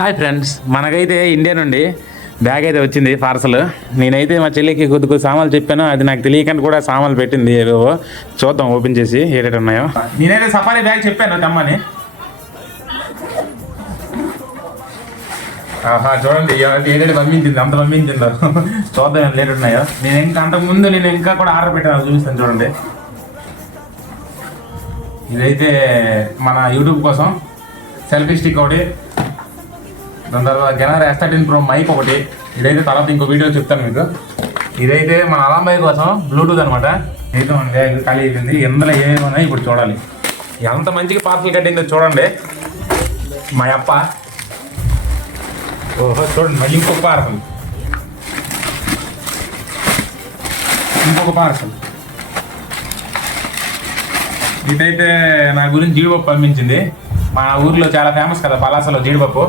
Hi friends, మనకైతే India నుండి bag అయితే వచ్చింది పార్సల్. నేనైతే మా చెల్లికి కొద్ది సామాన్లు చెప్పాను, అది నాకు తెలియకుండా కూడా సామాన్లు పెట్టింది. ఏదో చూద్దాం ఓపెన్ చేసి ఏదైతే ఉన్నాయో. నేనైతే సఫారీ బ్యాగ్ చెప్పాను తెమ్మని. ఆహా, చూడండి ఏదైతే పంపించింది, అంత పంపించిందో. చూద్దాం ఏం ఉన్నాయో. నేను ఇంకా అంతకుముందు ఇంకా కూడా ఆర్డర్ పెట్టాను, చూపిస్తాను చూడండి. ఇదైతే మన యూట్యూబ్ కోసం సెల్ఫీ స్టిక్ ఒకటి, దాని తర్వాత గెలారీ S13 Pro మైక్ ఒకటి. ఇదైతే తర్వాత ఇంకో వీడియో చెప్తాను మీకు. ఇదైతే మన అలాంబాయి కోసం బ్లూటూత్ అనమాట. అయితే మన బ్యాగ్ ఖాళీ అయిపోయింది. ఇందులో ఏమేమి ఉన్నాయి ఇప్పుడు చూడాలి. ఎంత మంచిగా పార్సల్ కట్టిందో చూడండి మా అప్ప. ఓహో, చూడండి మళ్ళీ ఇంకొక పార్సల్. ఇదైతే నా గురించి జీడిపప్పు పంపించింది. మా ఊర్లో చాలా ఫేమస్ కదా పలాసలో జీడిపప్పు.